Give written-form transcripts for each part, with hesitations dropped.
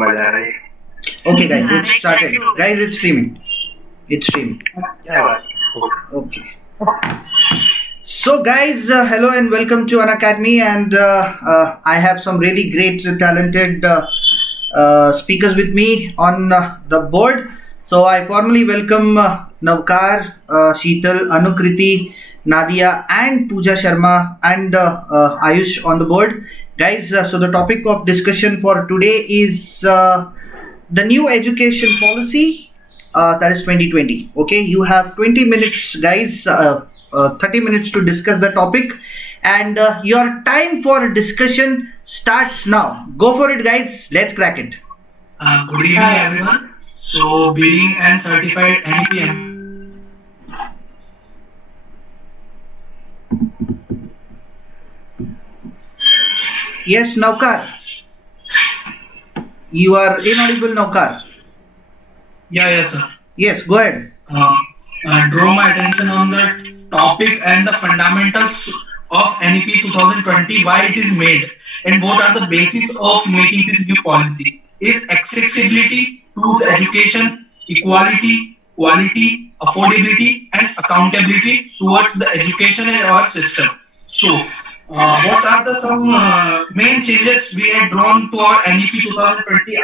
मजा आ रही है. Okay, guys, it's started. Guys, it's streaming. It's streaming. क्या बात. Okay. So, guys, hello and welcome to Unacademy, and I have some really great, talented speakers with me on the board. So, I formally welcome Navkar, Sheetal, Anukriti, Nadia, and Pooja Sharma, and Ayush on the board. Guys, so the topic of discussion for today is the new education policy, that is 2020. Okay, you have 20 minutes, guys, 30 minutes to discuss the topic, and your time for discussion starts now. Go for it, guys. Let's crack it. Good evening, everyone. So, being and certified NPM. Yes, Navkar. You are inaudible, Navkar. Yes, sir. Yes, go ahead. Draw my attention on the topic and the fundamentals of NEP 2020, why it is made, and what are the basis of making this new policy. Is accessibility to the education, equality, quality, affordability, and accountability towards the education in our system. So, what are the some main changes we had drawn to our NEP 2020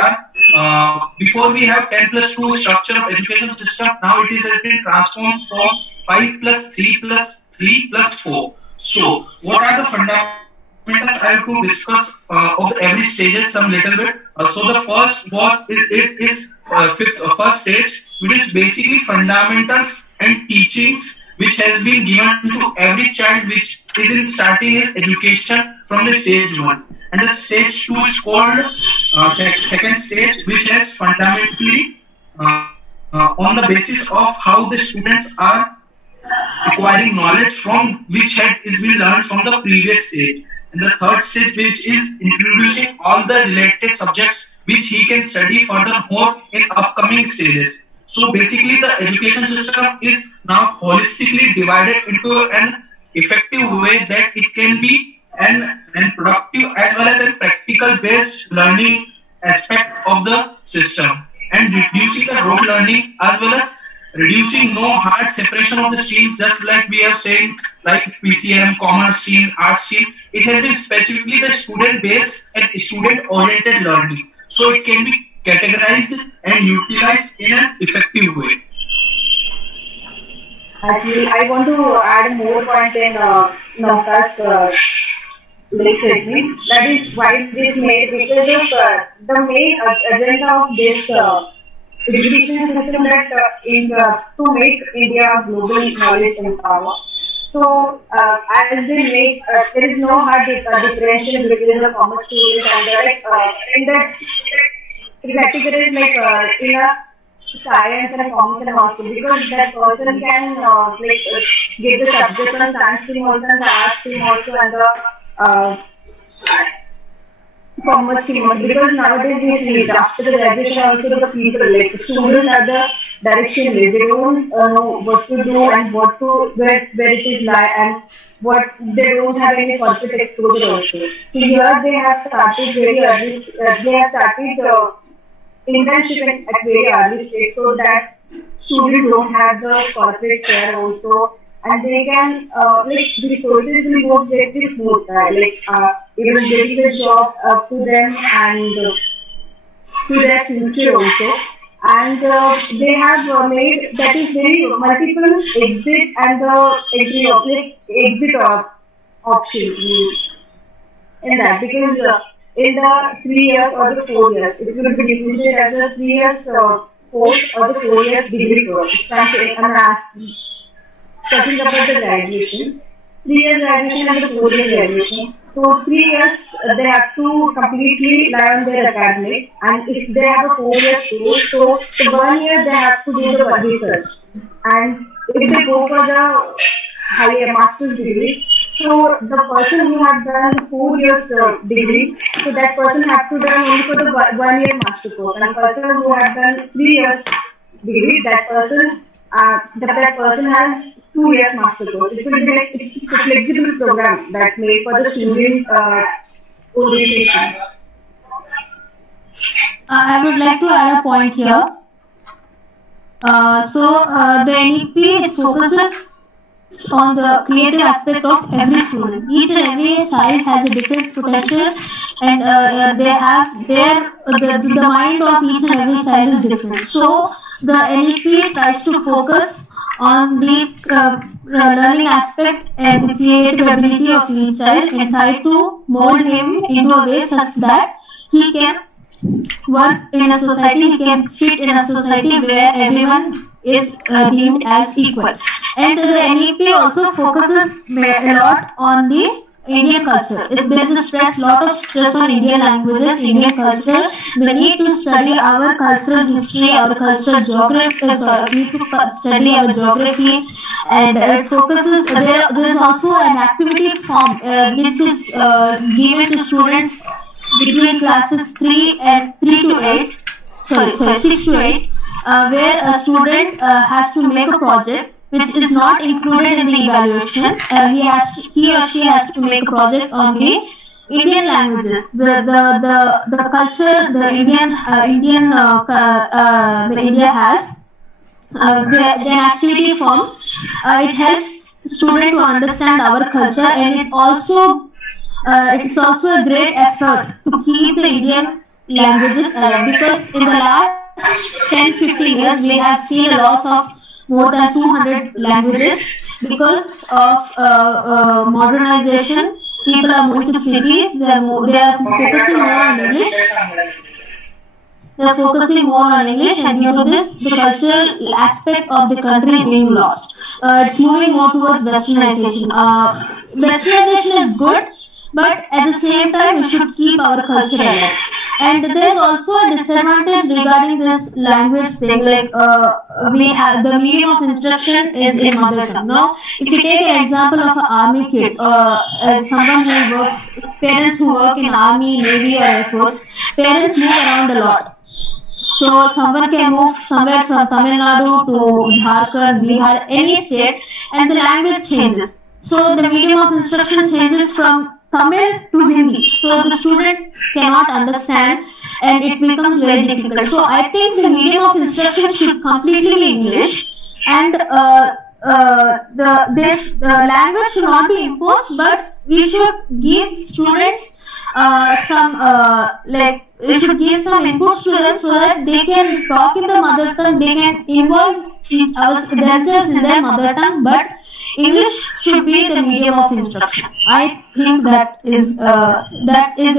are before we have 10 plus 2 structure of education system, now it is been transformed from 5 plus 3 plus 3 plus 4. So, what are the fundamentals I have to discuss of the every stages some little bit. So, the first what is first stage, which is basically fundamentals and teachings which has been given to every child which is in starting his education from the stage 1. And the stage 2 is called second stage, which has fundamentally on the basis of how the students are acquiring knowledge from which had is been learned from the previous stage. And the third stage, which is introducing all the related subjects which he can study furthermore in upcoming stages. So basically the education system is now holistically divided into an effective way that it can be an productive as well as a practical based learning aspect of the system, and reducing the rote learning as well as reducing no hard separation of the streams, just like we have saying like PCM, commerce stream, art stream. It has been specifically the student based and student oriented learning, so it can be categorized and utilized in an effective way. Actually, I want to add more point in Navkar's statement. That is why this made, because of the main agenda of this education system that to make India global knowledge and power. So, as they make, there is no hard differentiation between the commerce students and in that categories like in a science and commerce and also, because that person can get the subject on science stream also and the art stream also and the commerce stream also, because nowadays we see after the graduation also the people like students are the directionless. They don't know what to do and what to where it is lie, and what they don't have any corporate exposure also. So here they have started very early. They have started internship at very early stage, so that students don't have the corporate share also, and they can this process will go very smooth, even getting the job up to them and to their future also. And they have made that is very multiple exit and the entry of exit options in that, because in the 3 years or the 4 years, it will be divided as a 3 years course or the 4 years degree course. I'm asking, talking about the graduation, 3 years graduation and the 4 years graduation. So 3 years they have to completely lie on their academics, and if they have a 4 years course, so 1 year they have to do the research, and if they go for the higher master's degree, so the person who had done 4 years degree, so that person have to done only for the 1 year master course, and the person who had done 3 years degree, that person has 2 years master course. It will be like it's a flexible program that made for the student orientation. I would like to add a point here. The NEP focuses on the creative aspect of every student. Each and every child has a different potential, and they have the mind of each and every child is different. So the NEP tries to focus on the learning aspect and the creative ability of each child and try to mold him into a way such that he can work in a society, he can fit in a society where everyone is deemed as equal. And the NEP also focuses a lot on the Indian culture. If there is a lot of stress on Indian languages, Indian culture, the need to study our cultural history, our cultural geography, need to study our geography, and it focuses. There is also an activity form which is given to students between classes 3 and 3 to 8, sorry 6 to 8, where a student has to make a project which is not included in the evaluation. He or she has to make a project on the Indian languages, the culture the India has, the activity form. It helps student to understand our culture, and it is also a great effort to keep the Indian languages alive, because in the last 10-15 years we have seen a loss of more than 200 languages because of modernization. People are moving to cities, they are focusing more on English. They are focusing more on English, and due to this, the cultural aspect of the country is being lost. It's moving more towards westernization. Westernization is good, but at the same time, we should keep our culture alive. And there's also a disadvantage regarding this language thing. Like we have the medium of instruction is in mother tongue. Now, if you take an example of an army kid, someone who works, parents who work in army, navy, or air force, parents move around a lot. So someone can move somewhere from Tamil Nadu to Jharkhand, Bihar, any state, and the language changes. So the medium of instruction changes from Tamil to Hindi. So the student cannot understand, and it becomes very difficult. So I think the medium of instruction should completely be English, and the language should not be imposed, but we should give students we should give some inputs to them so that they can talk in the mother tongue, they can involve themselves in their mother tongue, but English should be the medium of instruction. I think that is a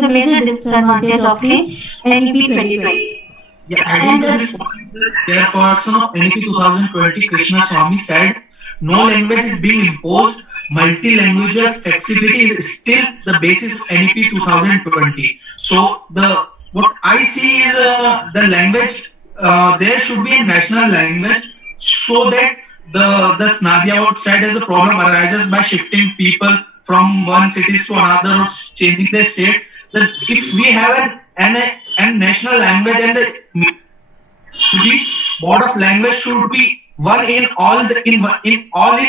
major disadvantage of the NEP 2020. Yeah, adding to this point, the chairperson of NEP 2020, Krishna Swamy, said, no language is being imposed. Multilingual flexibility is still the basis of NEP 2020. So what I see is the language. There should be a national language, so that the Nadia said as a problem arises by shifting people from one cities to another or changing their states. That if we have a national language, and the board of language should be one in all the in all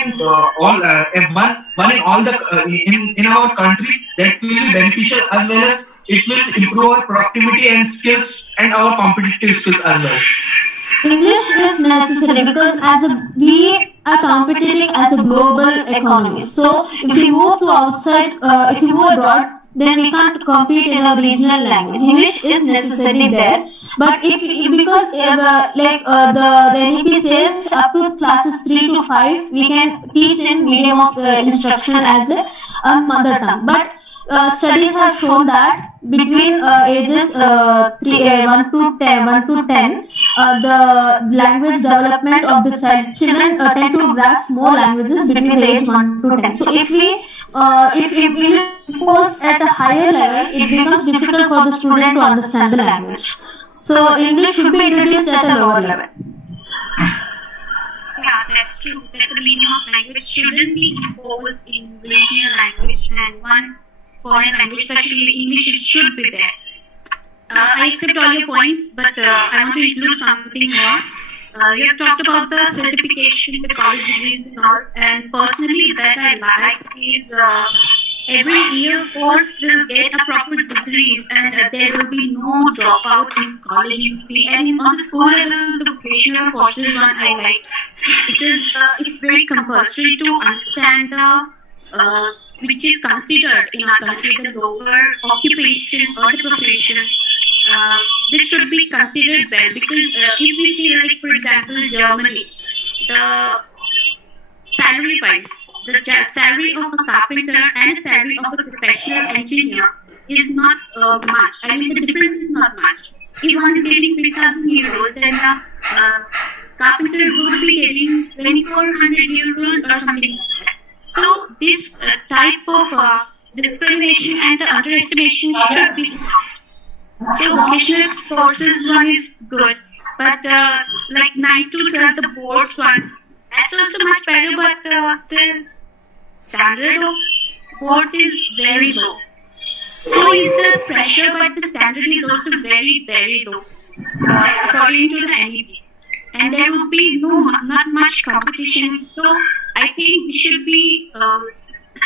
our country, that will be beneficial, as well as it will improve our productivity and skills and our competitive skills as well. English is necessary because we are competing as a global economy. So if you move to outside, if you move abroad, then we can't compete in a regional language. English is necessary there, but because the NEP says up to classes 3 to 5 we can teach in medium of instruction as a mother tongue. But studies have shown that between ages 1 to 10, the language development of the children tend to grasp more languages between the age 1 to 10. So if we impose at a higher level, it becomes difficult for the student to understand the language. So English should be introduced at a lower level. Yeah, that's true. That the medium of language shouldn't be imposed in regional language, and one foreign language, especially English, should be there. I accept all your points, but I want to include something more. You have talked about the certification, the college degrees and all, and personally that I like is every year course will get a proper degrees, and there will be no dropout in college. You see, and on the school level, the vocational courses one I like because it's very compulsory to understand the which is considered in our country the lower occupation or the profession. This should be considered well because if we see, like for example, Germany, the salary wise, the salary of a carpenter and a salary of a professional engineer is not much. I mean, the difference is not much. If one is getting 3,000 euros, then the carpenter would be getting 2,400 euros or something like that. So this type of discrimination and the underestimation should be stopped. So vocational courses one is good, but like 9 to 12, the boards one, that's also much better, but the standard of boards is very low. So is the pressure, but the standard is also very, very low, according to the NEP. And there will be not much competition. So I think we should be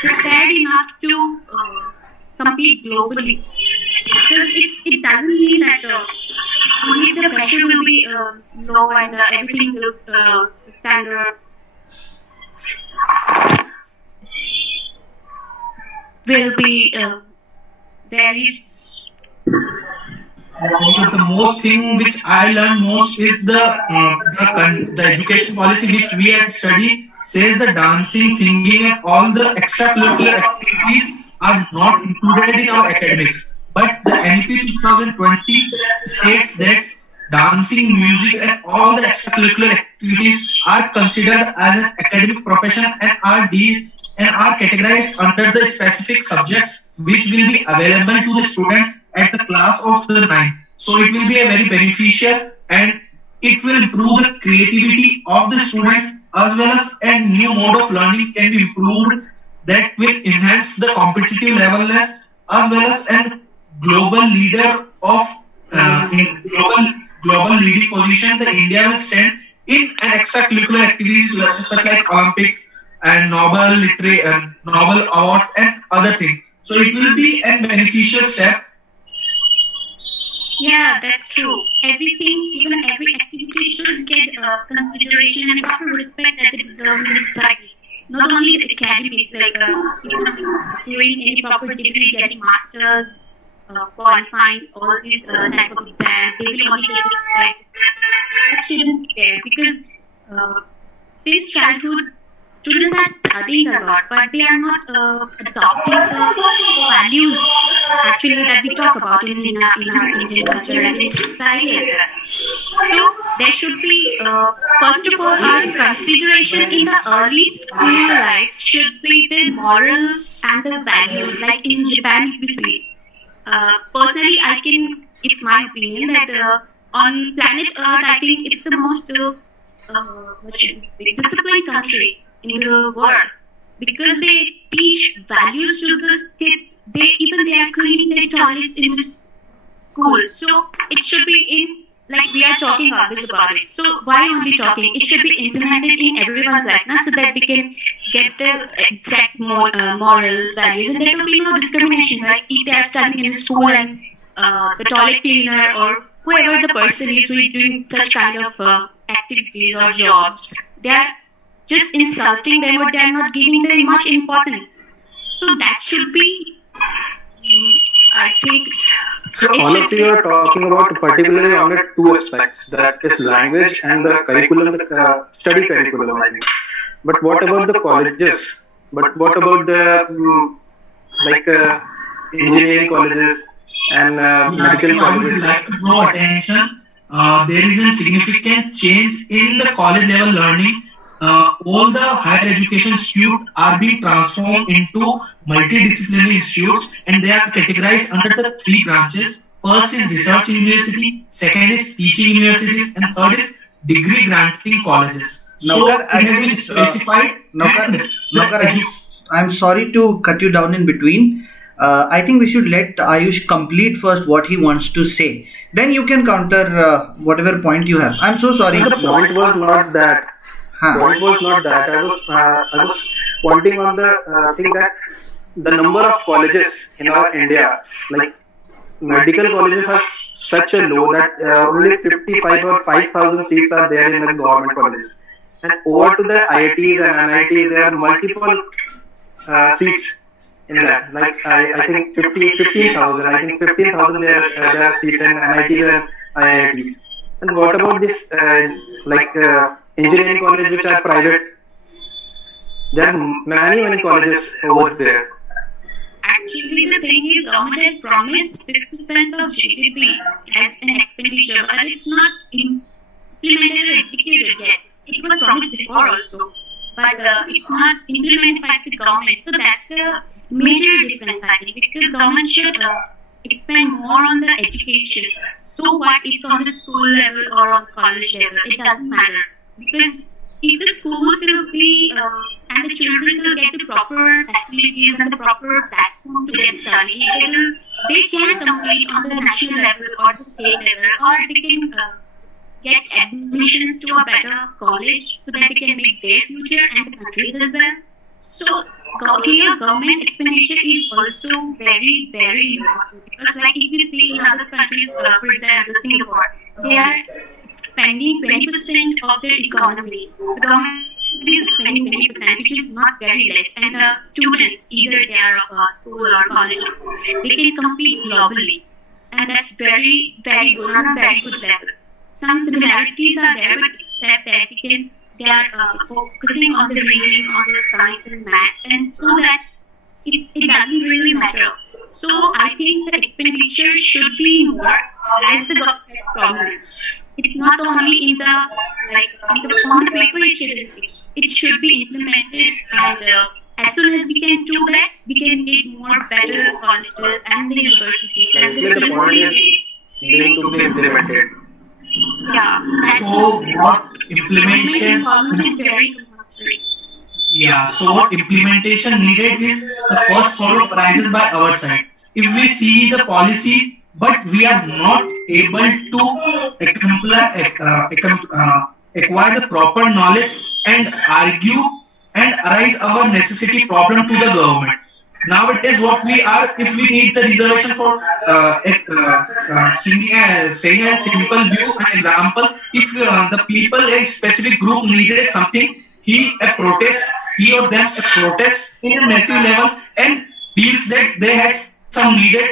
prepared enough to compete globally. Because it doesn't mean that only the pressure will be low and everything will standard will be very. The most thing which I learned most is the education policy which we had studied says the dancing, singing, and all the extracurricular activities are not included in our academics. But the NP 2020 states that dancing, music, and all the extracurricular activities are considered as an academic profession and are categorized under the specific subjects which will be available to the students at the class of the 9th. So it will be a very beneficial and it will improve the creativity of the students as well as a new mode of learning can be improved that will enhance the competitive level as well as a global leader of in global leading position. The India will stand in an extracurricular activities such like Olympics and Nobel awards and other things. So it will be a beneficial step. Yeah, that's true. Everything, even every activity should get consideration and proper respect that they deserve in society. Not only the academics, like doing any proper degree, getting masters, qualifying, all these type of exams, they will only get respect. That shouldn't be there because since childhood, students are studying a lot, but they are not adopting the values actually that we talk about in our Indian culture and in society as well. So there should be, first of all, our consideration in the early school life should be the morals and the values. Like in Japan, we see. Personally, it's my opinion that on planet Earth, I think it's the most disciplined country in the world because they teach values to the kids. They are cleaning their toilets in the school. So it should be in, like we are talking always about it. So why only talking? It should be implemented in everyone's life now so that we can get the exact morals, values, and there will be no discrimination. Like if they are studying in a school and the toilet cleaner or whoever the person is who is doing such kind of activities or jobs, they are just insulting them or they are not giving them much importance. So that should be, I think. So all of you are talking about particularly on the two aspects, that is language and the curriculum, the study curriculum, I think. But what about the colleges? But what about the engineering colleges and medical I would colleges? like to draw attention. There is a significant change in the college level learning. All the higher education institutes are being transformed into multidisciplinary institutes and they are categorized under the 3 branches. First is research university, second is teaching universities, and third is degree granting colleges. So it has been specified. I'm sorry to cut you down in between. I think we should let Ayush complete first what he wants to say. Then you can counter whatever point you have. I'm so sorry. The point was not that. Point was not that. I was pointing on the thing that the number of colleges in our India, like medical colleges are such a low that only 55 or 5,000 seats are there in the government colleges. And over to the IITs and NITs, there are multiple seats in that. Like I think 15,000. I think 15,000 there are seats in NITs and IITs. And what about this engineering college which are private? There are many colleges over there. Actually, the thing is, government has promised 6% of GDP as an expenditure, but it's not implemented or executed yet. It was promised before also, but it's not implemented by the government. So that's the major difference, I think, because government should expand more on the education. So what it's on the school level or on college level, it doesn't matter, because if the schools will be and the children will get the proper facilities and the proper platform to their study, they can complete on the national level or the state level, or they can get admissions to a better college so that they can make their future and the countries as well. So here government expenditure is also very, very important, because like if we see in other countries, for example Singapore, they are spending 20% of their economy. The government is spending 20%, which is not very less. And the students, either they are of school or college, they can compete globally. And that's very, very good, on a very good level. Some similarities are there, but except that they are focusing on the reading, on the science and maths, and so that it doesn't really matter. So I think the expenditure should be more as the government has promised. It's not only in the on the paper it should be implemented, and as soon as we can do that, we can get more better colleges and the universities. And The point is need to be implemented. Yeah. So what implementation? Government is very compulsory. Yeah, so what implementation needed is the first problem arises by our side. If we see the policy, but we are not able to acquire the proper knowledge and argue and arise our necessity problem to the government. Nowadays, what we are, if we need the reservation for saying a simple view, an example, if the people, a specific group needed something, he or them a protest in a massive level and feels that they had some needed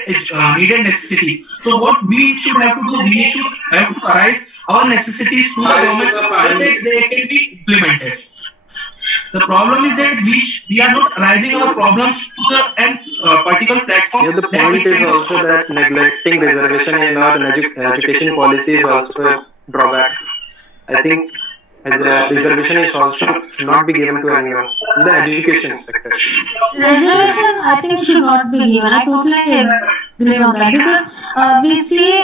necessities. So what we should have to do, we should have to arise our necessities to the government so that they can be implemented. The problem is that we are not arising our problems to the particular platform. Yeah, the point is also that neglecting reservation in our education policy is also a drawback. I think the reservation is also not be given to anyone in the education sector. Reservation, I think, should not be given. I totally agree on that, because we see,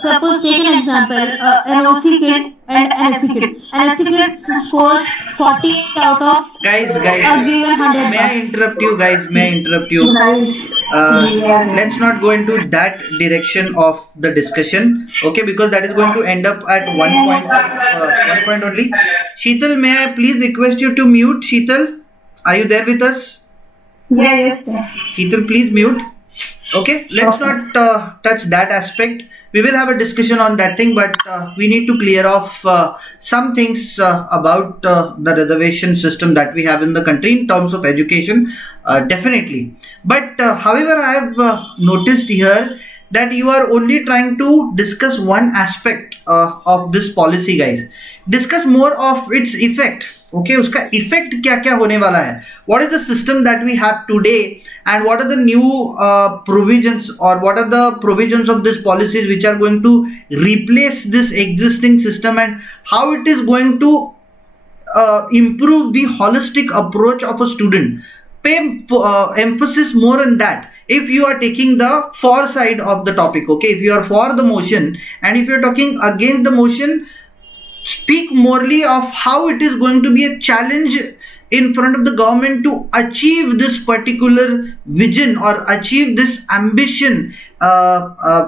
suppose take an example, an OC kid and an SC kid. An SC kid scores 40 out of Guys, a given 100 may I marks. interrupt you, guys? May I interrupt you? Nice. Let's not go into that direction of the discussion, okay? Because that is going to end up at one point only. Sheetal, may I please request you to mute? Sheetal, are you there with us? Yeah, yes, sir. Sheetal, please mute. Okay, let's not touch that aspect. We will have a discussion on that thing, but we need to clear off some things about the reservation system that we have in the country in terms of education, definitely. But however, I have noticed here that you are only trying to discuss one aspect of this policy, guys. Discuss more of its effect. Okay, उसका effect क्या क्या होने वाला है? What is the system that we have today, and what are the new provisions, or what are the provisions of this policies which are going to replace this existing system, and how it is going to improve the holistic approach of a student. Pay emphasis more on that. If you are taking the for side of the topic, okay, if you are for the motion, and if you are talking against the motion, speak morely of how it is going to be a challenge in front of the government to achieve this particular vision or achieve this ambition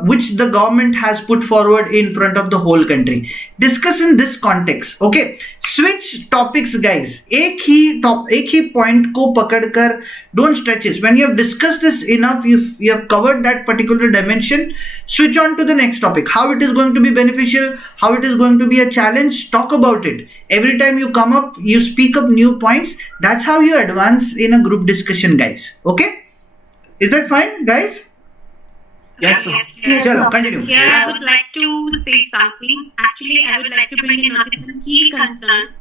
which the government has put forward in front of the whole country. Discuss in this context. Okay, switch topics guys. एक ही point को पकड़कर don't stretch it. When you have discussed this enough, you have covered that particular dimension, switch on to the next topic. How it is going to be beneficial, how it is going to be a challenge, talk about it. Every time you come up, you speak up new points. That's how you advance in a group discussion guys. Okay, is that fine guys? Yes, sir. Chalo, continue. Here I would like to say something. Actually, I would like to bring in notice some key concerns,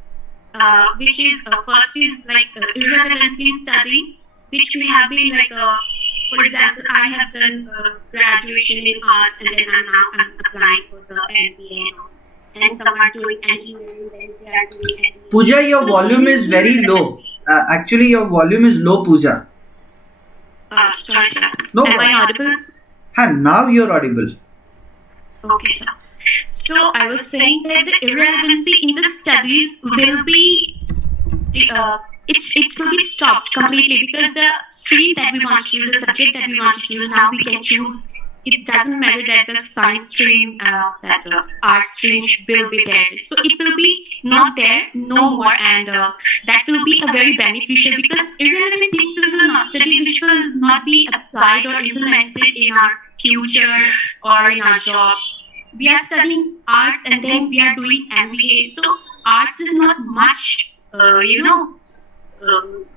which is first is like irrelevancy in studying, which we have been like, for example, I have done graduation in arts and then I'm applying for the MBA and some are doing engineering, then they are doing engineering. Pooja, your volume is very low. Actually, your volume is low, Pooja. Sorry, sir. No Am I problem. audible? Now you're audible. Okay, sir. So I was saying that the irrelevancy in the studies will be it will be stopped completely because the stream that we want to choose, the subject that we want to choose, now we can choose. It doesn't matter that the science stream, that art stream will be there. So it will be not there no more, and that will be a very beneficial because irrelevant things we will not study, which will not be applied or implemented in our future or in our jobs. We are studying arts and then we are doing MBA. So arts is not much,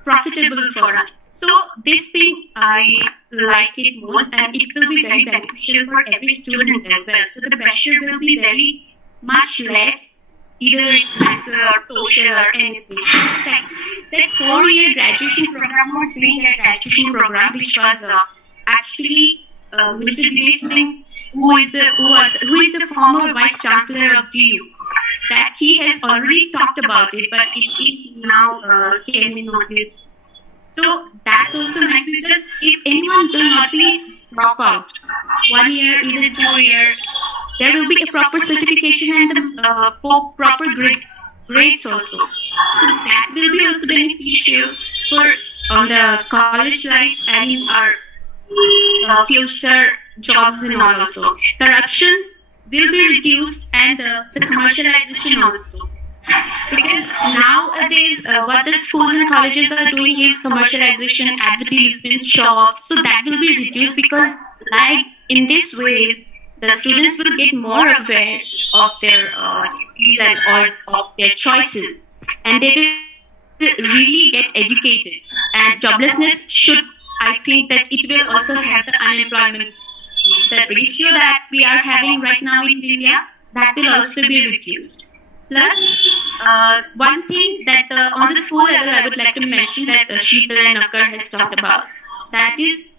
profitable for us. So this thing I like it most, and it will be very beneficial for every student as well. So the pressure will be very much less, either it's mental or social or anything. Second, that 4-year graduation program or 3-year graduation program, which was actually Mr. Dinesh Singh, who is the former Vice Chancellor of GU, that he has already talked about it, but it now came in notice. So that's also nice because if anyone will not be drop out 1 year, either 2 year, there will be a proper certification and proper grades also. So that will be also beneficial for on the college life and in our future jobs and all also. Corruption will be reduced and the commercialization also. Because nowadays, what the schools and colleges are doing is commercialization, advertisements, shops. So that will be reduced because, like in this ways, the students will get more aware of their or of their choices, and they will really get educated. And joblessness should, I think, that it will also have the unemployment, the ratio that we are having right now in India, that will also be reduced. Plus, one thing that on the school level I would like to mention that Sheetal and Akkar has talked about, that is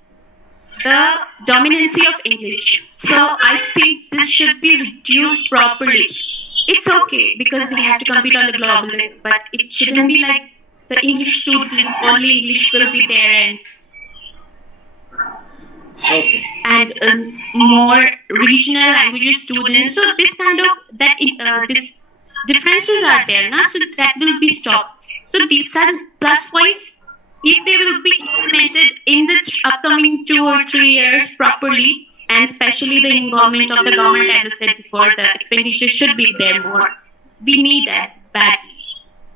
the dominancy of English. So I think this should be reduced properly. It's okay because we have to compete on the global level, but it shouldn't be like the English student, only English will be there and Okay. and more regional languages students. So this kind of this differences are there now, so that will be stopped. So these are plus points. If they will be implemented in the upcoming 2 or 3 years properly, and especially the involvement of the government, as I said before, the expenditure should be there more. We need that badly.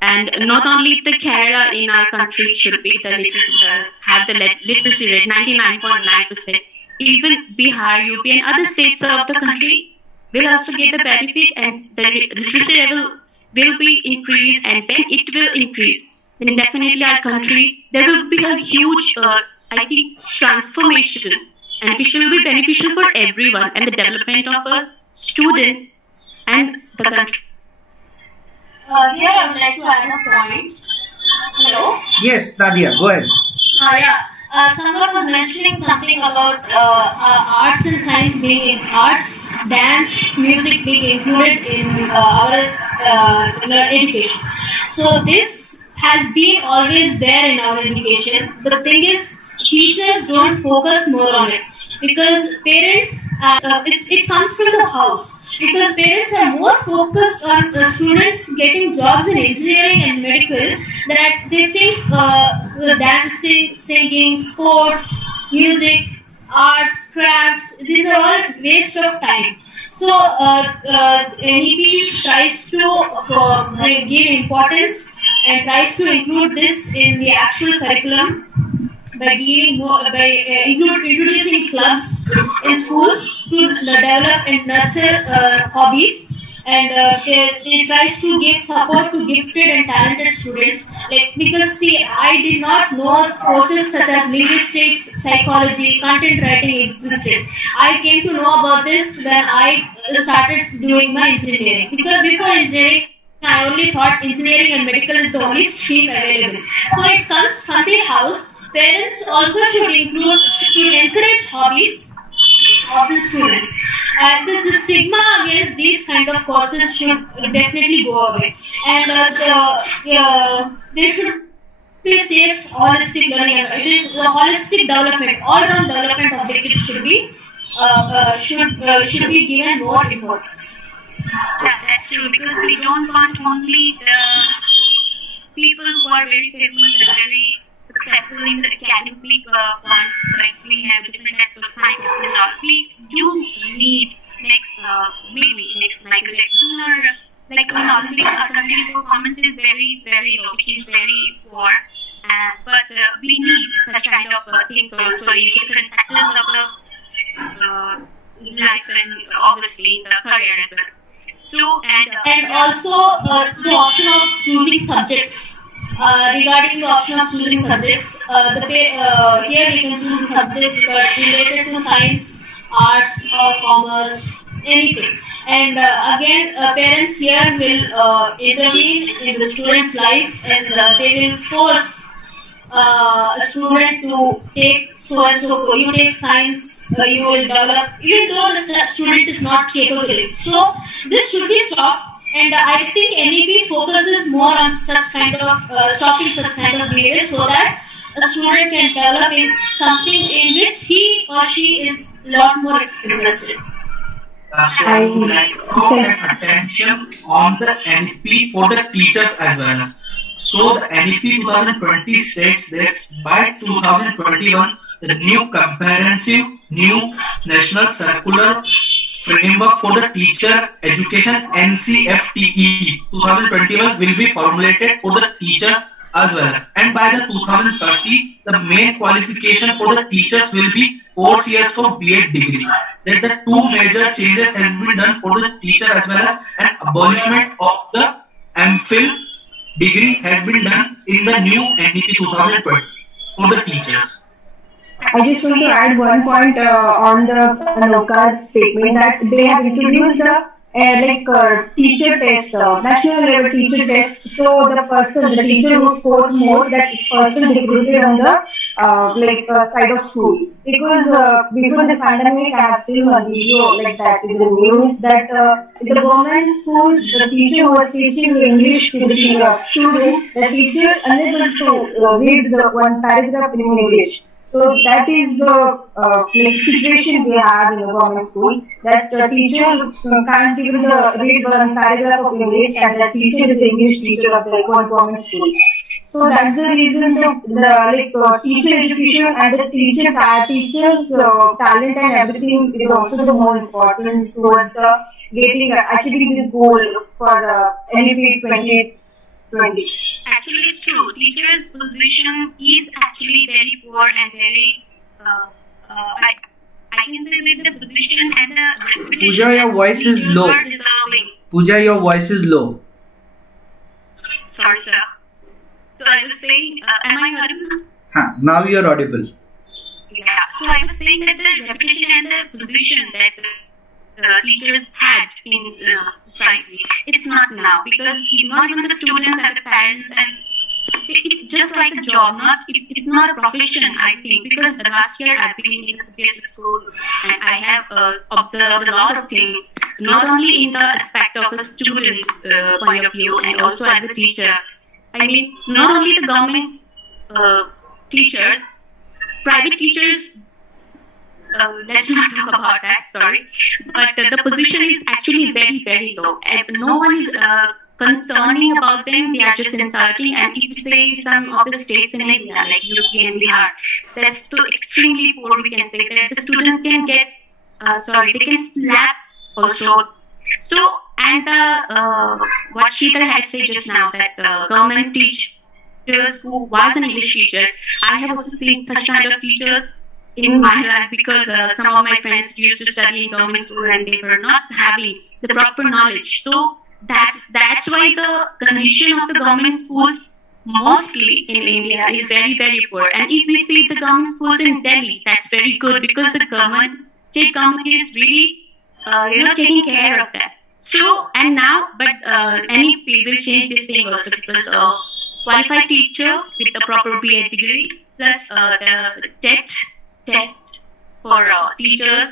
And not only the Kerala in our country should be have the literacy rate 99.9%. Even Bihar, UP, and other states of the country will also get the benefit, and the literacy level will be increased, and then it will increase. Then definitely our country, there will be a huge, I think, transformation, and which will be beneficial for everyone and the development of a student and the country. Here I would like to add a point. Hello? Yes, Nadia, go ahead. Someone was mentioning something about arts and science being in arts, dance, music being included in our education. So this has been always there in our education. The thing is, teachers don't focus more on it because parents, it comes from the house. Because parents are more focused on students getting jobs in engineering and medical, that they think dancing, singing, sports, music, arts, crafts. These are all waste of time. So NEP tries to give importance and tries to include this in the actual curriculum by giving introducing clubs in schools to develop and nurture hobbies, and they tries to give support to gifted and talented students. Like, because see, I did not know courses such as linguistics, psychology, content writing existed. I came to know about this when I started doing my engineering, because before engineering I only thought engineering and medical is the only stream available. So it comes from the house. Parents also should encourage hobbies of the students. The stigma against these kind of courses should definitely go away. And there should be safe, holistic learning. And it is the holistic development, all-round development of the kids should be given more importance. Yeah, that's true, because we don't want only the people who are very famous and very successful in the academic point, like we have different types of scientists and all. We do need maybe next Michael Jackson, or like in Olympics, our country's performance is very, very low, which is very poor. But we need such kind of things also in different sectors of life, and obviously in the career as well. So, and also the option of choosing subjects. Regarding the option of choosing subjects, here we can choose a subject related to science, arts, or commerce, anything. And again, parents here will intervene in the student's life, and they will force a student to take so and so. You take science, you will develop, even though the student is not capable. So this should be stopped. And I think NEP focuses more on such kind of stopping such kind of behavior, so that a student can develop in something in which he or she is a lot more interested. So I would like to draw attention on the NEP for the teachers as well. So the NEP 2020 states that by 2021, the new comprehensive new national circular framework for the teacher education NCFTE 2021 will be formulated for the teachers as well as, and by the 2030 the main qualification for the teachers will be 4 years for BEd degree. That the two major changes has been done for the teacher as well as an abolishment of the MPhil degree has been done in the new NEP 2020 for the teachers. I just want to add one point on the Anoka's statement, that they have introduced the teacher test, national level teacher test. So the teacher who scored more, that person recruited on the side of school. Because before this pandemic, I have seen a video like that is in news, that in the government school, the teacher was teaching English to the student. The teacher unable to read the one paragraph in English. So that is the situation we have in the government school, that the teacher can't even read one paragraph of English, and the teacher is the English teacher of the one government school. So that's the reason the teacher education and the teacher's talent and everything is also the more important towards achieving this goal for NEP 2020. Actually, it's true. Teacher's position is actually very poor and very. I can say that the position and the reputation. Pooja, your voice is low. Pooja, your voice is low. Sorry, sir. So I was saying, am I audible? Now you are audible. Yeah. So I was saying that the reputation and the position that teachers had in society, it's not now, because not even the students and the parents, and it's just like a job, it's not a profession, I think, because last year I've been in a CBSE school and I have observed a lot of things, not only in the aspect of the student's point of view, and also as a teacher. I mean, not only the government teachers, private teachers, let's not talk about that, sorry. But the position is actually very, very low. And no one is concerning about them, they are just insulting. And if you say some of the states in India, like UP and Bihar, that's still extremely poor, we can say that the students can get, they can slap also. So, and what Sheetal had said just now, that the government teachers who was an English teacher, I have also seen such kind of teachers in my life, because some of my friends used to study in government school and they were not having the proper knowledge. So that's why the condition of the government schools mostly in India is very, very poor. And if we see the government schools in Delhi, that's very good, because the state government is really taking care of that. So, and now, but NEP will change this thing also, because qualified teacher with the proper BA degree plus the TET test for teachers,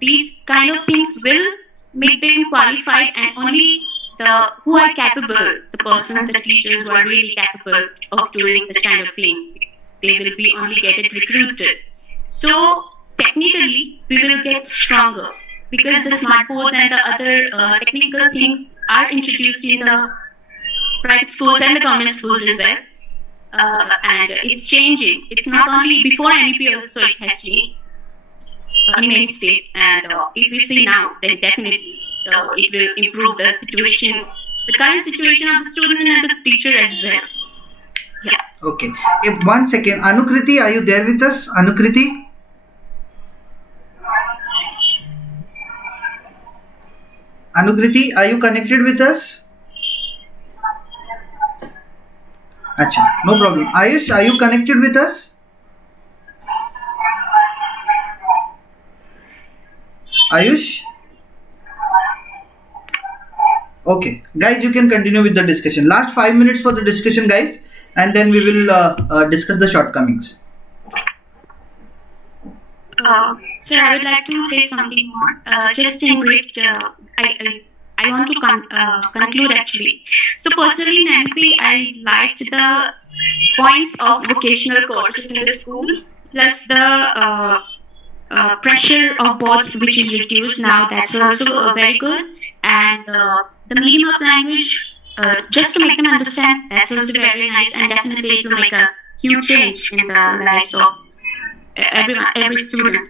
these kind of things will make them qualified, and only the who are capable, the persons, the teachers who are really capable of doing such kind of things, they will be only get recruited. So technically, we will get stronger, because the smart boards and the other technical things are introduced in the private schools and the government schools as well. And it's changing. It's not only before NEP also, it has changed in many states. And if we see now, then definitely it will improve the situation, the current situation of the student and the teacher as well. Yeah. Okay. 1 second. Anukriti, are you there with us? Anukriti? Anukriti, are you connected with us? Acha, no problem. Ayush, are you connected with us? Ayush? Okay, guys, you can continue with the discussion. Last 5 minutes for the discussion, guys, and then we will discuss the shortcomings. Sir, I would like to say something more. Just in brief, I want to conclude actually. So personally in MP, I liked the points of vocational courses in the school, plus the pressure of boards which is reduced now. That's also very good. And the medium of language, just to make them understand, that's also very nice, and definitely it will make a huge change in the lives of every student.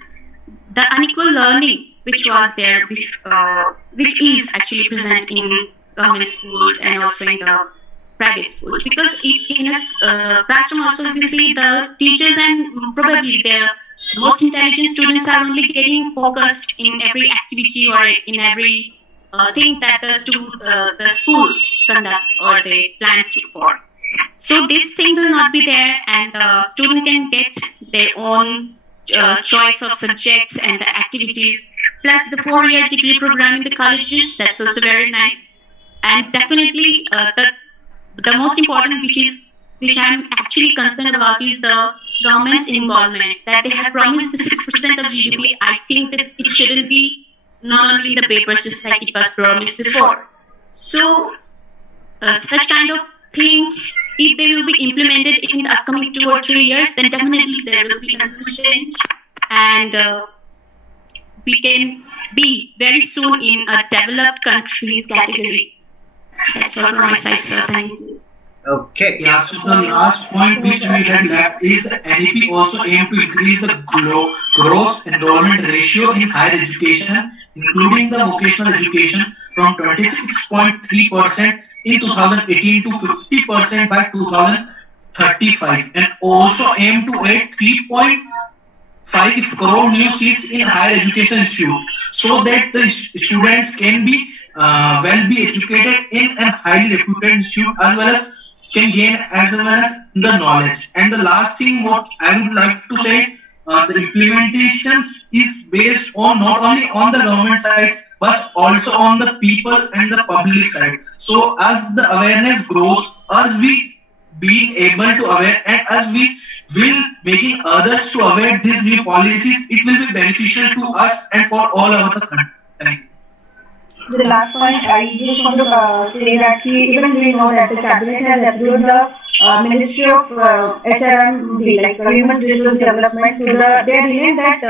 The unequal learning which was there, which is actually present in government schools and also in the private schools, because in a classroom also we see the teachers and probably the most intelligent students are only getting focused in every activity or in every thing that the school conducts or they plan to for. So this thing will not be there, and the student can get their own choice of subjects and the activities, plus the 4-year degree program in the colleges. That's also very nice. And definitely the most important, which I'm actually concerned about, is the government's involvement, that they have promised the 6% of GDP. I think that it shouldn't be not only in the papers just like it was promised before. So such kind of things, if they will be implemented in the upcoming 2 or 3 years, then definitely there will be a huge change, and we can be very soon in a developed countries category. That's all from my side, sir. Thank you. Okay. Yeah, so the last point which we had left is the NEP also aim to increase the gross enrollment ratio in higher education, including the vocational education, from 26.3% in 2018 to 50% by 2035, and also aim to add 3.5 crore new seats in higher education institute, so that the students can be well be educated in a highly reputed institute, as well as can gain as well as the knowledge. And the last thing what I would like to say, the implementation is based on not only on the government sides but also on the people and the public side. So as the awareness grows, as we being able to aware, and as we will making others to aware these new policies, it will be beneficial to us and for all over the country. Thank you. The last point, I just want to say that even we know that the cabinet has approved the Ministry of HRMD, like Human Resource Development, to they are renamed that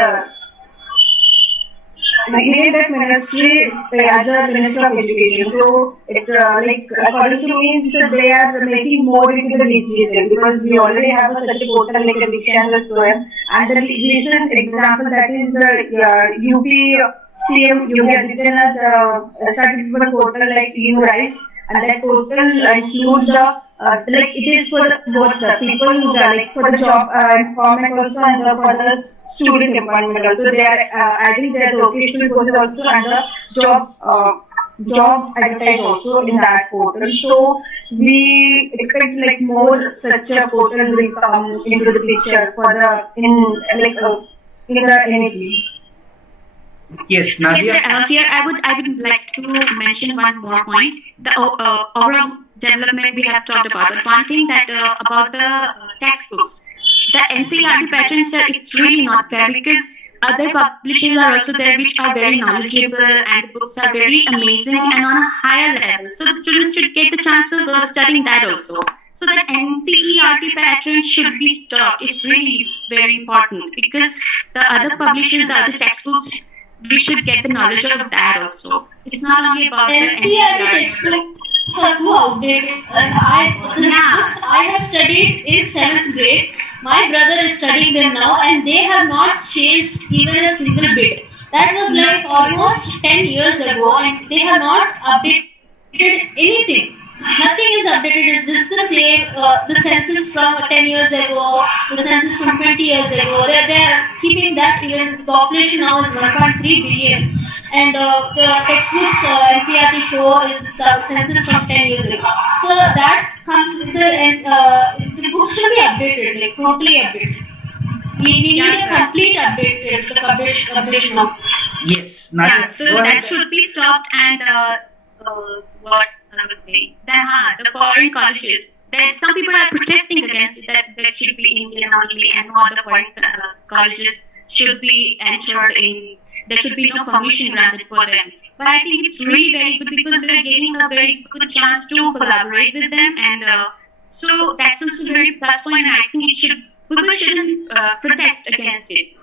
in that ministry as a minister of education. So it like according to me, so they are making more into the digital because we already have such a portal like a Dikshan's Program. And the recent example that is UP CM Yogi Adityanath started one portal like URISE, and that portal includes the like it is for the, both the people who are like for the job employment also and for the student employment also. They are adding their vocational courses also and the job advertise also in that portal. So we expect like more such a portal will come into the picture for the in the NAP. Yes, Yes, Nadia. sir. Here I would like to mention one more point. The overall development we have talked about. But one thing that about the textbooks, the NCERT pattern, sir, it's really not fair because other publishers are also there which are very knowledgeable and the books are very amazing and on a higher level. So the students should get the chance of studying that also. So that NCERT pattern should be stopped. It's really very important because the other publishers, the other textbooks, we should get the knowledge of that also. It's not only about NCERT textbooks are too outdated. The books I have studied in 7th grade, my brother is studying them now, and they have not changed even a single bit. That was like almost 10 years ago, and they have not updated anything. Nothing is updated, it's just the same. The census from 10 years ago, the census from 20 years ago, they are keeping that. Even population now is 1.3 billion. And the textbooks NCERT show is census from 10 years ago. So that the books should be updated, like totally updated. We need a complete update, the publication of books. Yes, Nadia. yeah, so Go that ahead. should be stopped and what I was saying. Then the foreign colleges. That some people are protesting against it that should be Indian only and no other foreign colleges should be entered in. There should be no permission granted for them. But I think it's really very good because they're getting a very good chance to collaborate with them, and so that's also a very plus point. And I think people shouldn't protest against it.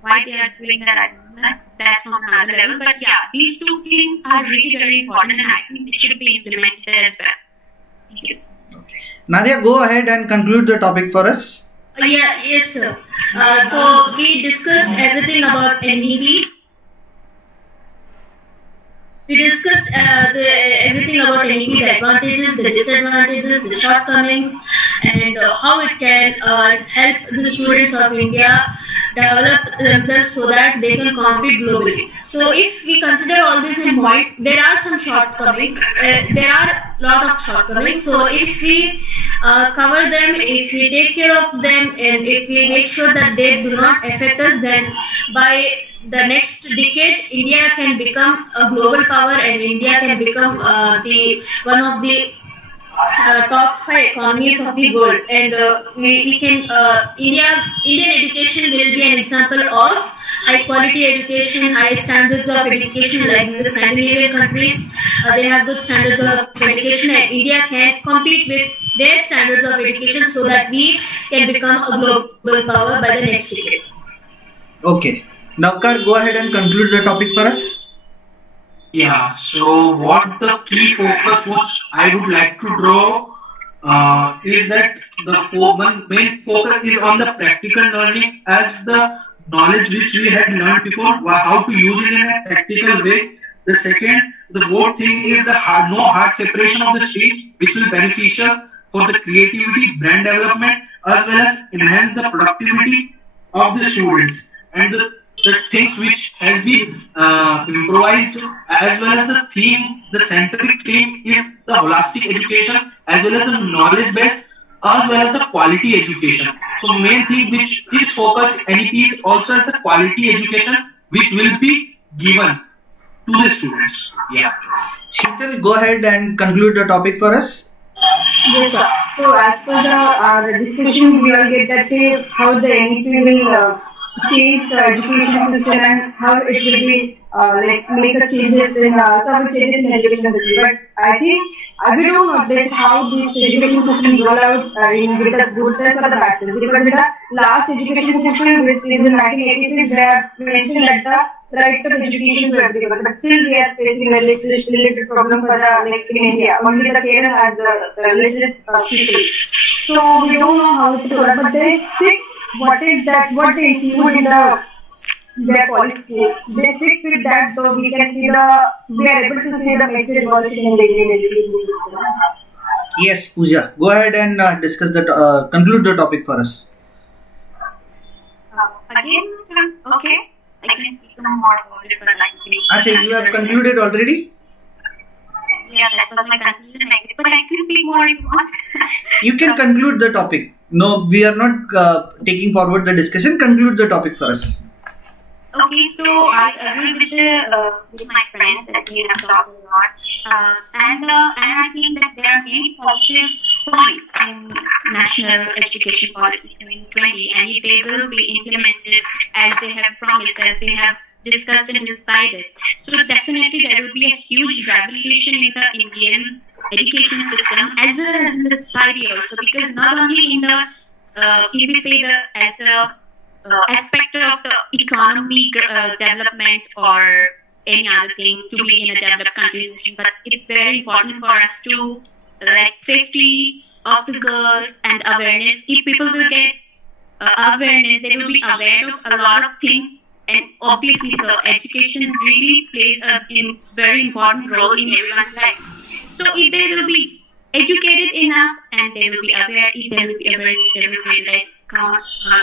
Why they are doing that, I don't know. That's on another level. But yeah, these two things are really very important, and I think it should be implemented as well. Thank you. Nadia, go ahead and conclude the topic for us. Yes, sir. So we discussed everything about NEP. We discussed everything about NEP, the advantages, the disadvantages, the shortcomings, and how it can help the students of India develop themselves so that they can compete globally. So if we consider all this in point, there are some shortcomings. There are a lot of shortcomings. So if we cover them, if we take care of them, and if we make sure that they do not affect us, then by the next decade, India can become a global power, and India can become the one of the top 5 economies of the world. And we can Indian education will be an example of high quality education, high standards of education, like the Scandinavian countries. They have good standards of education, and India can compete with their standards of education so that we can become a global power by the next decade. Okay. Navkar, go ahead and conclude the topic for us. Yeah, so what the key focus which I would like to draw is that the main focus is on the practical learning as the knowledge which we had learned before, how to use it in a practical way. The second, the fourth thing is the no hard separation of the streams, which will be beneficial for the creativity, brand development, as well as enhance the productivity of the students. And the things which has been improvised, as well as the theme, the centric theme is the holistic education, as well as the knowledge based, as well as the quality education. So main thing which is focused NEP is also as the quality education which will be given to the students. Yeah. Sheetal, go ahead and conclude the topic for us. Yes, sir. So as per our discussion, we all get that how the NEP will change the education system and how it will be make a changes in some changes in education system. But I think we don't know that how this education system roll out with the good sense or the bad sense. Because in the last education system, which is in 1986, they have mentioned that the right to education to everyone. But still, we are facing a little problem for the in India. Only the Kerala has the little people. So we don't know how to do that. But they stick what they include in their policy. They stick with that, though we are able to see the major evolution in the Indian education system. Yes, Pooja, go ahead and discuss conclude the topic for us. Again, okay, I can speak more about it, but Achha, you have concluded already? Yeah, that was my conclusion. But I can speak more if you want. You can conclude the topic. No, we are not taking forward the discussion. Conclude the topic for us. Okay, so I agree with my friends that we have talked a lot, and I think that there are many positive points in national education policy 2020, and if they will be implemented as they have promised, as they have discussed and decided. So definitely there will be a huge revolution in the Indian education system as well as in the society also, because not only in the if we say as the aspect of the economy development or any other thing to be in a developed country, but it's very important for us to safety of the girls and awareness. If people will get awareness, they will be aware of a lot of things, and obviously the education really plays a very important role in everyone's life. So if they will be educated enough and they will be aware, if there will be awareness, there will be less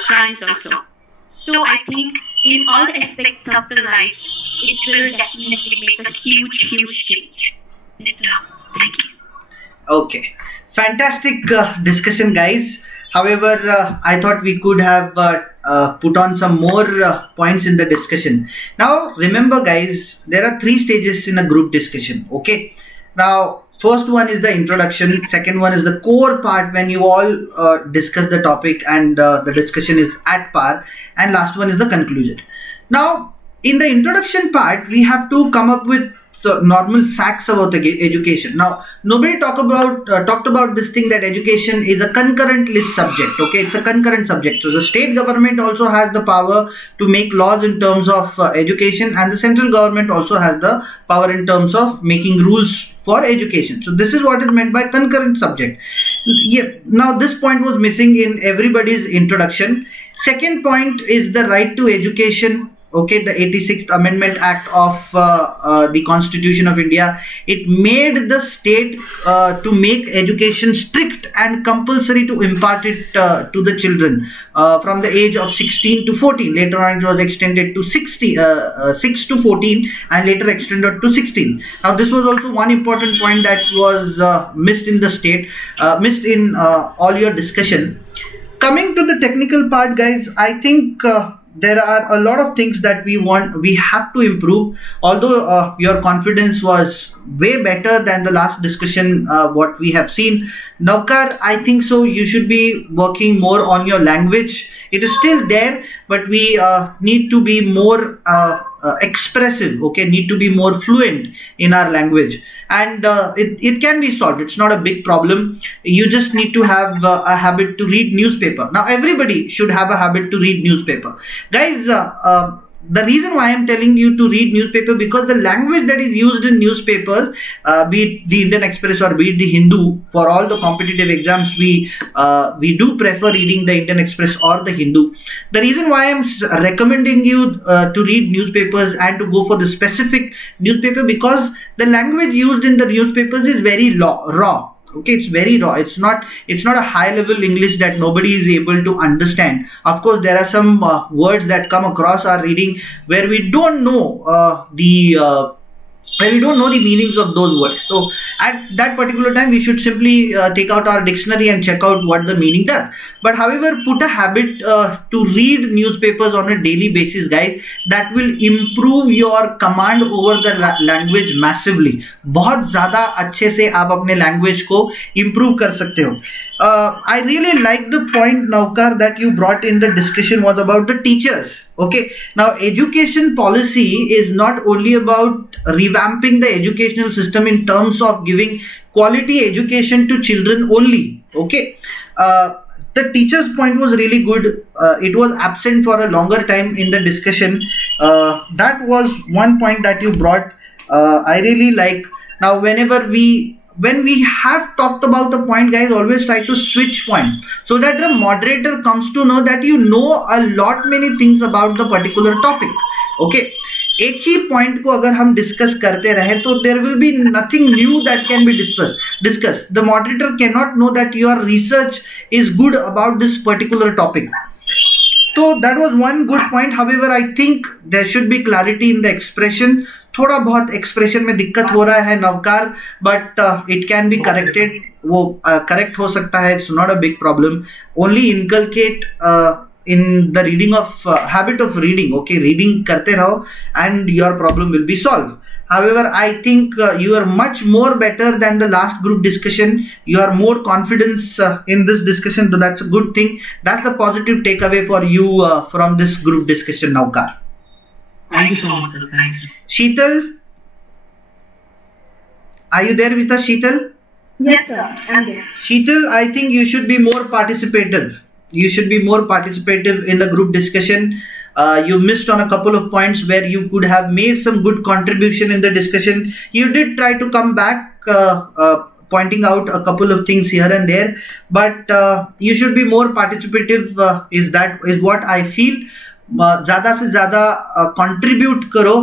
crimes also. So I think in all the aspects of the life, it will definitely make a huge change. So, thank you. Okay, fantastic discussion, guys. However, I thought we could have put on some more points in the discussion. Now, remember, guys, there are 3 stages in a group discussion. Okay. Now, first one is the introduction. Second one is the core part when you all discuss the topic and the discussion is at par. And last one is the conclusion. Now, in the introduction part, we have to come up with the normal facts about the education. Now, nobody talked about this thing that education is a concurrent list subject. Okay, it's a concurrent subject. So the state government also has the power to make laws in terms of education, and the central government also has the power in terms of making rules for education. So this is what is meant by concurrent subject. Yeah. Now this point was missing in everybody's introduction. Second point is the right to education. Okay, the 86th Amendment Act of the Constitution of India, it made the state to make education strict and compulsory to impart it to the children from the age of 16 to 14. Later on, it was extended to 6 to 14 and later extended to 16. Now, this was also one important point that was missed in the state, missed in all your discussion. Coming to the technical part, guys, I think there are a lot of things that we have to improve. Although your confidence was way better than the last discussion, what we have seen. Navkar, I think so you should be working more on your language. It is still there, but we need to be more expressive, okay, need to be more fluent in our language, and it can be solved. It's not a big problem. You just need to have a habit to read newspaper. Now everybody should have a habit to read newspaper, guys. The reason why I'm telling you to read newspaper, because the language that is used in newspapers, be it the Indian Express or be it the Hindu, for all the competitive exams, we do prefer reading the Indian Express or the Hindu. The reason why I'm recommending you to read newspapers and to go for the specific newspaper, because the language used in the newspapers is very raw. Okay, it's very raw. It's not a high level English that nobody is able to understand. Of course, there are some words that come across our reading where we don't know the where we don't know the meanings of those words. So at that particular time, we should simply take out our dictionary and check out what the meaning does. But however, put a habit to read newspapers on a daily basis, guys. That will improve your command over the language massively. बहुत ज़्यादा अच्छे से आप अपने language को improve कर सकते हो. I really like the point, Naukar, that you brought in the discussion was about the teachers. Okay, now education policy is not only about revamping the educational system in terms of giving quality education to children only. Okay, the teacher's point was really good. It was absent for a longer time in the discussion. That was one point that you brought. I really like. Now, when we have talked about a point, guys, always try to switch point so that the moderator comes to know that you know a lot many things about the particular topic. Okay, एक ही point को अगर हम discuss करते रहे तो there will be nothing new that can be discussed. The moderator cannot know that your research is good about this particular topic. So that was one good point. However, I think there should be clarity in the expression. थोड़ा बहुत expression में दिक्कत हो रहा है Navkar, but it can be corrected. वो correct हो सकता है. It's not a big problem. Only inculcate in the reading of habit of reading. Okay, reading करते रहो and your problem will be solve. However, I think you are much more better than the last group discussion. You are more confidence in this discussion, so that's a good thing. That's the positive takeaway for you from this group discussion, Naukar. Thank you so much, sir. Thank you. Sheetal, are you there with us, Sheetal? Yes, sir. I'm there. Sheetal, I think you should be more participative. You should be more participative in the group discussion. You missed on a couple of points where you could have made some good contribution in the discussion. You did try to come back, pointing out a couple of things here and there, but you should be more participative. Is what I feel. ज़्यादा से ज़्यादा contribute करो.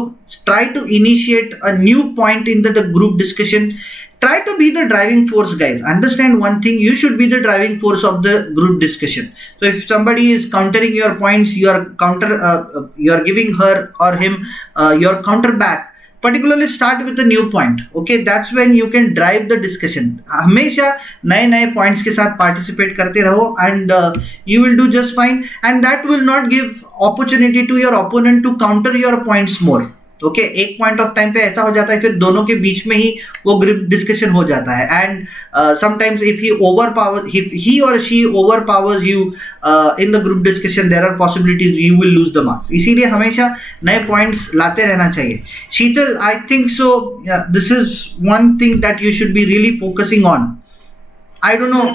Try to initiate a new point in the group discussion. Try to be the driving force, guys. Understand one thing: you should be the driving force of the group discussion. So if somebody is countering your points, you are giving her or him your counter back. Particularly start with a new point. Okay, that's when you can drive the discussion. हमेशा नए points के साथ participate करते रहो and you will do just fine. And that will not give opportunity to your opponent to counter your points more. Okay, एक point of time पे ऐसा हो जाता है फिर दोनों के बीच में ही वो ग्रुप डिस्कशन हो जाता है. एंड समटाइम्स इफ ही और she overpowers you in the group discussion, there are possibilities you will lose the marks. इसीलिए हमेशा नए पॉइंट्स लाते रहना चाहिए. Sheetal, I think so this is one thing that you should be really focusing on. I don't know.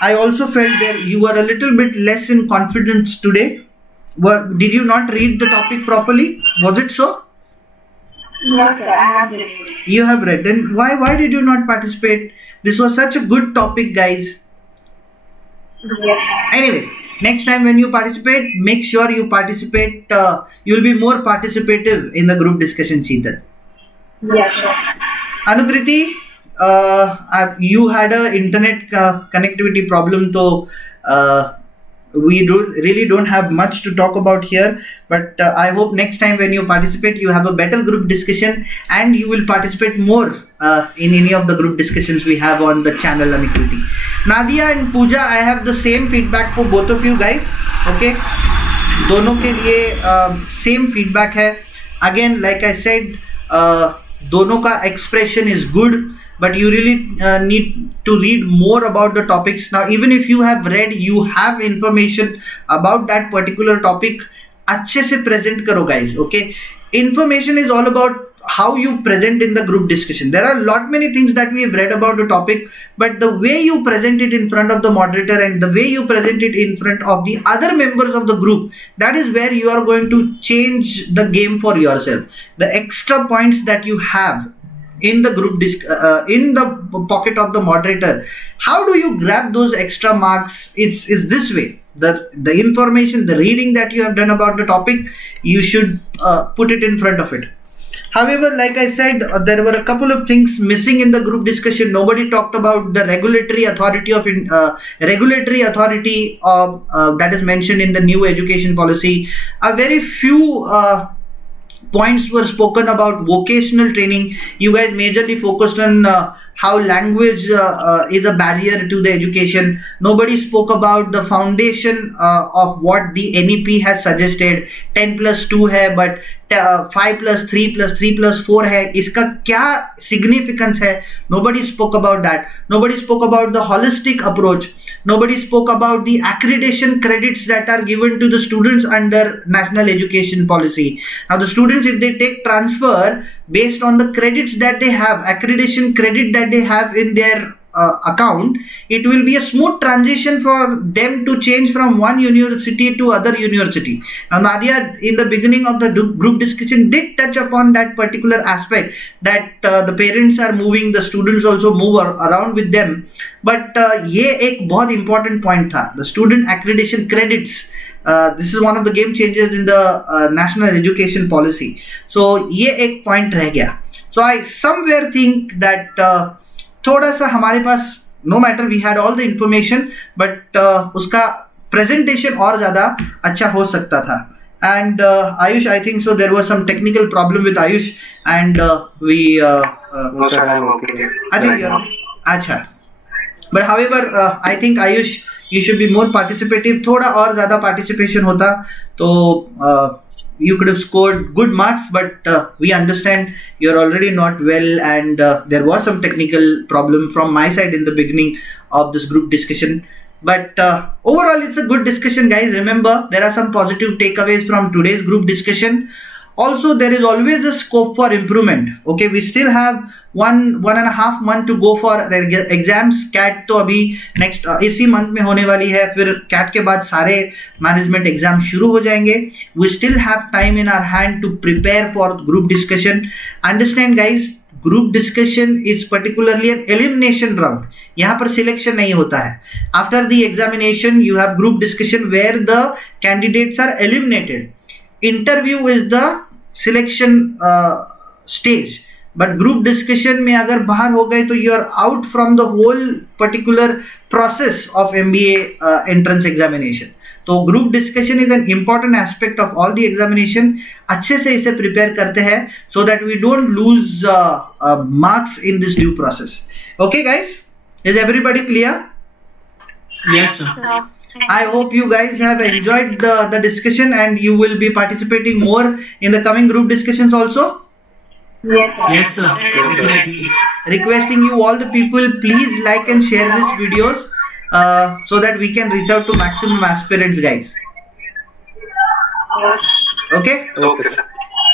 I also felt that you were a little bit less in confidence today. Did you not read the topic properly? Was it so? No, sir. I have read. You have read. Then why did you not participate? This was such a good topic, guys. Yes. Anyway, next time when you participate, make sure you participate. You'll be more participative in the group discussion, Sheetal. Yes, sir. Anukriti, you had a internet connectivity problem, so we really don't have much to talk about here. But I hope next time when you participate, you have a better group discussion and you will participate more in any of the group discussions we have on the channel, Anukriti. Nadia and Pooja, I have the same feedback for both of you guys. Okay, दोनों के लिए same feedback है. Again, like I said, दोनों का expression is good, but you really need to read more about the topics. Now, even if you have read, you have information about that particular topic, अच्छे से present करो, guys. Okay, information is all about how you present in the group discussion. There are lot many things that we have read about the topic, but the way you present it in front of the moderator and the way you present it in front of the other members of the group, that is where you are going to change the game for yourself. The extra points that you have in the group in the pocket of the moderator, how do you grab those extra marks? It's this way. The information, the reading that you have done about the topic, you should put it in front of it. However, like I said, there were a couple of things missing in the group discussion. Nobody talked about the regulatory authority that is mentioned in the new education policy. A very few points were spoken about vocational training. You guys majorly focused on how language is a barrier to the education. Nobody spoke about the foundation of what the NEP has suggested. 10 plus 2 है, but 5 plus 3 plus 3 plus 4 है. इसका क्या significance है? Nobody spoke about that. Nobody spoke about the holistic approach. Nobody spoke about the accreditation credits that are given to the students under national education policy. Now the students, if they take transfer based on the credits that they have, accreditation credit that they have in their account, it will be a smooth transition for them to change from one university to other university. Now Nadia in the beginning of the group discussion did touch upon that particular aspect, that the parents are moving, the students also move around with them. But ये एक बहुत important point था, the student accreditation credits. This is one of the game changers in the national education policy. So ये एक point रह गया. So I somewhere think that थोड़ा सा हमारे पास, no matter we had all the information, but उसका presentation और ज़्यादा अच्छा हो सकता था. And Ayush, I think so there was some technical problem with Ayush, and we No, sir, I'm okay. I think you're अच्छा. But however, I think Ayush, you should be more participative. थोड़ा और ज़्यादा participation होता तो you could have scored good marks, but we understand you're already not well, and there was some technical problem from my side in the beginning of this group discussion. But overall, it's a good discussion, guys. Remember, there are some positive takeaways from today's group discussion. Also, there is always a scope for improvement. Okay, we still have one and a half month to go for exams. CAT तो अभी next इसी month में होने वाली है, फिर CAT के बाद सारे management exams शुरू हो जाएंगे. We still have time in our hand to prepare for group discussion. Understand, guys, group discussion is particularly an elimination round. यहाँ पर selection नहीं होता है. After the examination, you have group discussion where the candidates are eliminated. Interview is the selection stage, but group discussion में अगर बाहर हो गए तो you are out from the whole particular process of MBA entrance examination. तो group discussion is an important aspect of all the examination. अच्छे से इसे prepare करते हैं so that we don't lose marks in this due process. Okay, guys, is everybody clear? Yes, sir. I hope you guys have enjoyed the discussion, and you will be participating more in the coming group discussions also. Yes, sir. Yes, sir. Definitely. Requesting you all the people, please like and share these videos so that we can reach out to maximum aspirants, guys. Okay? Okay, sir.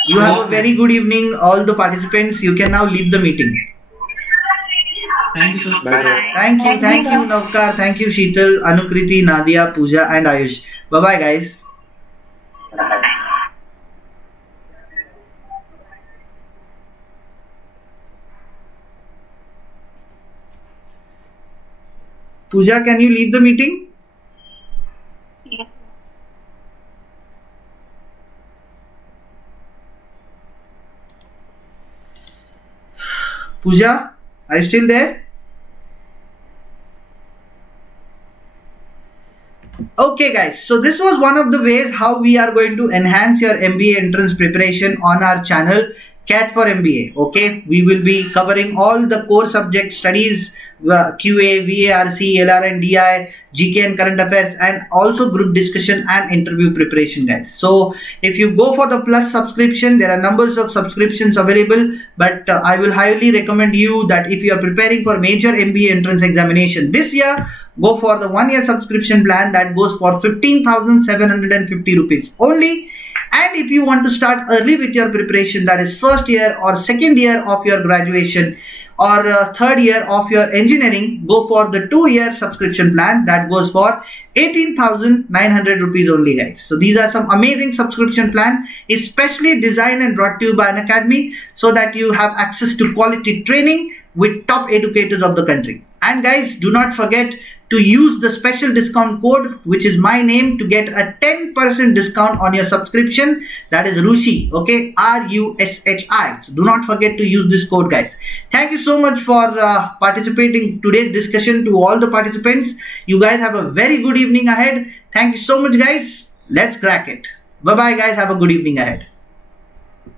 You have a very good evening, all the participants. You can now leave the meeting. Thank you, sir. Bye, sir. Thank you, Navkar. Thank you, Sheetal, Anukriti, Nadia, Pooja, and Ayush. Bye-bye, guys. Pooja, can you leave the meeting? Pooja, are you still there? Okay, guys, so this was one of the ways how we are going to enhance your MBA entrance preparation on our channel CAT4MBA. Okay, we will be covering all the core subject studies, QA, VARC, LRDI, GK and current affairs, and also group discussion and interview preparation, guys. So if you go for the plus subscription, there are numbers of subscriptions available, but I will highly recommend you that if you are preparing for major MBA entrance examination this year, go for the 1 year subscription plan that goes for 15,750 rupees only. And if you want to start early with your preparation, that is first year or second year of your graduation or third year of your engineering, go for the 2 year subscription plan that goes for 18,900 rupees only, guys. So these are some amazing subscription plan, especially designed and brought to you by Unacademy, so that you have access to quality training with top educators of the country. And guys, do not forget to use the special discount code, which is my name, to get a 10% discount on your subscription. That is Rushi, okay, RUSHI. So do not forget to use this code, guys. Thank you so much for participating in today's discussion. To all the participants, you guys have a very good evening ahead. Thank you so much, guys. Let's crack it. Bye bye, guys. Have a good evening ahead.